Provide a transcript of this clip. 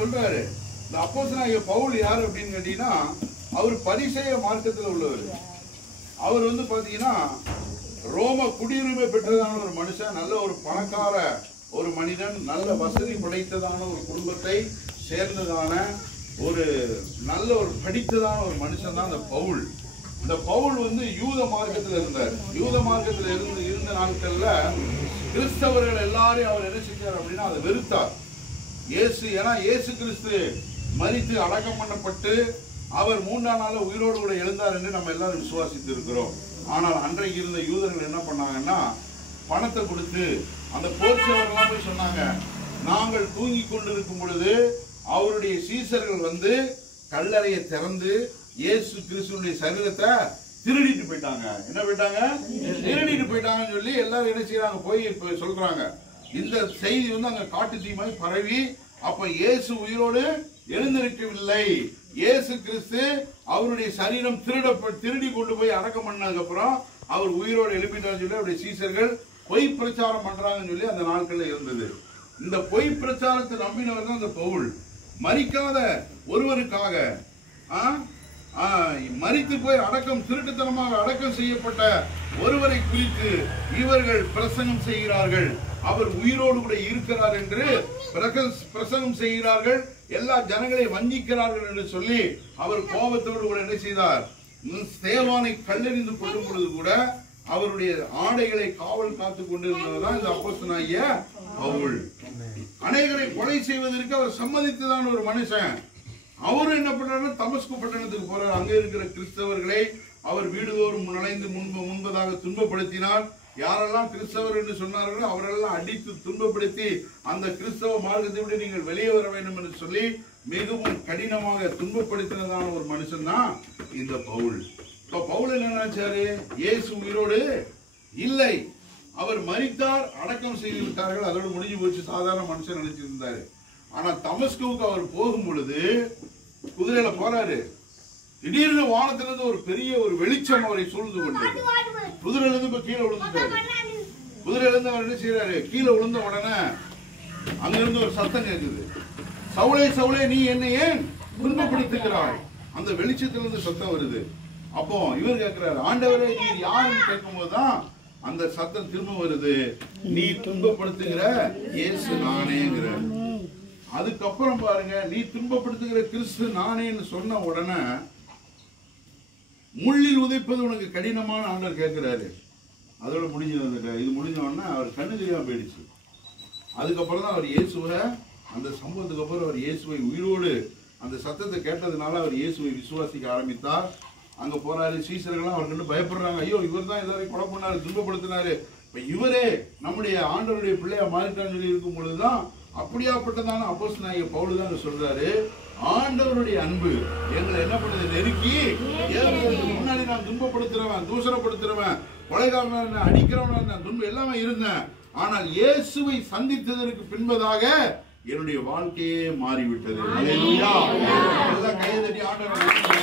சொல்றாரு. இந்த அப்போஸ்தலனாகிய பவுல் யாரு அப்படின்னு கேட்டீங்கன்னா, அவர் பரிசேய மார்க்கத்தில் உள்ளவர். அவர் வந்து பாத்தீங்கன்னா ரோம குடியுரிமை பெற்றதான ஒரு மனுஷன், நல்ல ஒரு பணக்கார ஒரு மனிதன், நல்ல வசதி படைத்ததான ஒரு குடும்பத்தை சேர்ந்ததான ஒரு நல்ல ஒரு படித்ததான ஒரு மனுஷன் தான் இந்த பவுல். இந்த பவுல் வந்து யூத மார்க்கத்தில் இருந்தார். யூத மார்க்கத்தில் இருந்த நாட்கள்ல கிறிஸ்தவர்கள் எல்லாரையும் அவர் என்ன செஞ்சார் அப்படின்னா அதை வெறுத்தார். ஏன்னா இயேசு கிறிஸ்து மரித்து அடக்கம் பண்ணப்பட்டு அவர் 3ஆம் நாள் உயிரோடு கூட எழுந்தார் என்று நம்ம எல்லாரும் விசுவாசித்து இருக்கிறோம். ஆனால் அன்றைக்கு இருந்த யூதர்கள் என்ன பண்ணாங்கன்னா, பணத்தை கொடுத்து அந்த போர்ச்சவர்கள்லாம் போய் சொன்னாங்க, நாங்கள் தூங்கி கொண்டிருக்கும் பொழுது அவருடைய சீசர்கள் வந்து கல்லறையை திறந்து இயேசு கிறிஸ்துவினுடைய சரீரத்தை திருடிட்டு போயிட்டாங்க. என்ன போயிட்டாங்க? திருடிட்டு போயிட்டாங்கன்னு சொல்லி எல்லாரும் என்ன செய்யறாங்க, போய் சொல்றாங்க. இந்த செய்தி வந்து அங்க காட்டு தீமாய் பரவி, அப்ப இயேசு உயிரோடு எழுந்திருக்கவில்லை, இயேசு கிறிஸ்து அவருடைய சரீரம் திருடி கொண்டு போய் அடக்கம் பண்ணதுக்கு அப்புறம் அவர் உயிரோடு எழுப்பிட்டான்னு சொல்லி அவருடைய சீசர்கள் பொய் பிரச்சாரம் பண்றாங்கன்னு சொல்லி அந்த நாட்கள்ல இருந்தது. இந்த பொய் பிரச்சாரத்தை நம்பினவர் தான் இந்த பவுல். மரிக்காத ஒருவருக்காக மரித்து போய் அடக்கம் திருட்டுத்தனமாக அடக்கம் செய்யப்பட்ட ஒருவரை குறித்து இவர்கள் பிரசங்கம் செய்கிறார்கள். அவர் உயிரோடு கூட இருக்கிறார் என்று பிரசங்கம் செய்கிறார்கள், எல்லா ஜனங்களை வஞ்சிக்கிறார்கள் என்று சொல்லி அவர் கோபத்தோடு கூட என்ன செய்தார், ஸ்தேவானை கல்லெறிந்து கொள்ளும் பொழுது கூட அவருடைய ஆடைகளை காவல் காத்துக் கொண்டிருந்ததுதான் இந்த அப்போஸ்தலனாகிய பவுல். அநேகரை கொலை செய்வதற்கு அவர் சம்மதித்ததான ஒரு மனுஷன். அவரு என்ன பண்றாரு, தமஸ்கு பட்டணத்துக்கு போறார். அங்க இருக்கிற கிறிஸ்தவர்களை அவர் வீடுதோறும் நுழைந்து முன்பதாக துன்பப்படுத்தினார். யாரெல்லாம் கிறிஸ்தவர் என்று சொன்னார்களோ அவரெல்லாம் அடித்து துன்பப்படுத்தி அந்த கிறிஸ்தவ மார்க்கத்தை விட்டு நீங்கள் வெளியே வர வேண்டும் என்று சொல்லி மிகவும் கடினமாக துன்பப்படுத்தினதான ஒரு மனுஷன் தான் இந்த பவுல். இப்ப பவுல் என்ன நினைச்சாரு, இயேசு உயிரோடு இல்லை, அவர் மரித்தார், அடக்கம் செய்து விட்டார்கள், அதோடு முடிஞ்சு போச்சு, சாதாரண மனுஷன் நினைச்சிருந்தாரு. ஆனா தமஸ்குவுக்கு அவர் போகும் பொழுது குதிரையில போறாரு. திடீர்னு வானத்திலிருந்து ஒரு பெரிய ஒரு வெளிச்சம் அவரை சூழ்ந்து கொண்டது. குதிரையில இருந்து இப்ப கீழே விழுந்துட்டாரு. குதிரையில இருந்து அவர் என்ன செய்யறாரு, கீழே விழுந்த உடனே அங்கிருந்து ஒரு சத்தம் கேட்குது, சவுளே சவுளே நீ என்னை ஏன் துன்பப்படுத்துகிறாய். அந்த வெளிச்சத்திலிருந்து சத்தம் வருது. அப்போ இவர் கேட்கிறாரு, ஆண்டவரே நீர் யாருன்னு கேட்கும் போதுதான் அந்த சத்தம் திரும்ப வருது, நீ துன்பப்படுத்துகிற இயேசு நானேங்கிற. அதுக்கப்புறம் பாருங்க, நீ துன்பப்படுத்துகிற கிறிஸ்து நானேன்னு சொன்ன உடனே முள்ளில் உதைப்பது உனக்கு கடினமான ஆண்டவர் கேட்கிறாரு. அதோட முடிஞ்சது. இது முடிஞ்ச உடனே அவர் கண்ணு தெரியாம போயிடுச்சு. அதுக்கப்புறம் தான் அவர் இயேசுவை, அந்த சம்பவத்துக்கு அப்புறம் அவர் இயேசுவை உயிரோடு அந்த சத்தத்தை கேட்டதுனால அவர் இயேசுவை விசுவாசிக்க ஆரம்பித்தார். அங்க போறாரு, சீசர்கள்லாம் அவர் கண்டு பயப்படுறாங்க, ஐயோ இவர் தான் எல்லாரையும் கொலை பண்ணாரு, துன்பப்படுத்தினாரு, இப்ப இவரே நம்முடைய ஆண்டவருடைய பிள்ளையா மாறிட்டான்னு சொல்லி இருக்கும் பொழுதுதான் அப்படியாப்பட்டதான அப்போஸ்தலனாகிய பவுல் தான் சொல்றாரு, ஆண்டவருடைய அன்பு எங்களை என்ன பண்ணுது, நெருக்கி முன்னாடி நான் துன்பப்படுத்துறவன், தூசணப்படுத்துறவன், கொலைகாரன், அடிக்கிறவன், துன்பம் எல்லாமே இருந்தேன். ஆனால் இயேசுவை சந்தித்ததற்கு பின்பதாக என்னுடைய வாழ்க்கையே மாறிவிட்டது. எல்லாம் கையை தட்டி ஆண்டவர்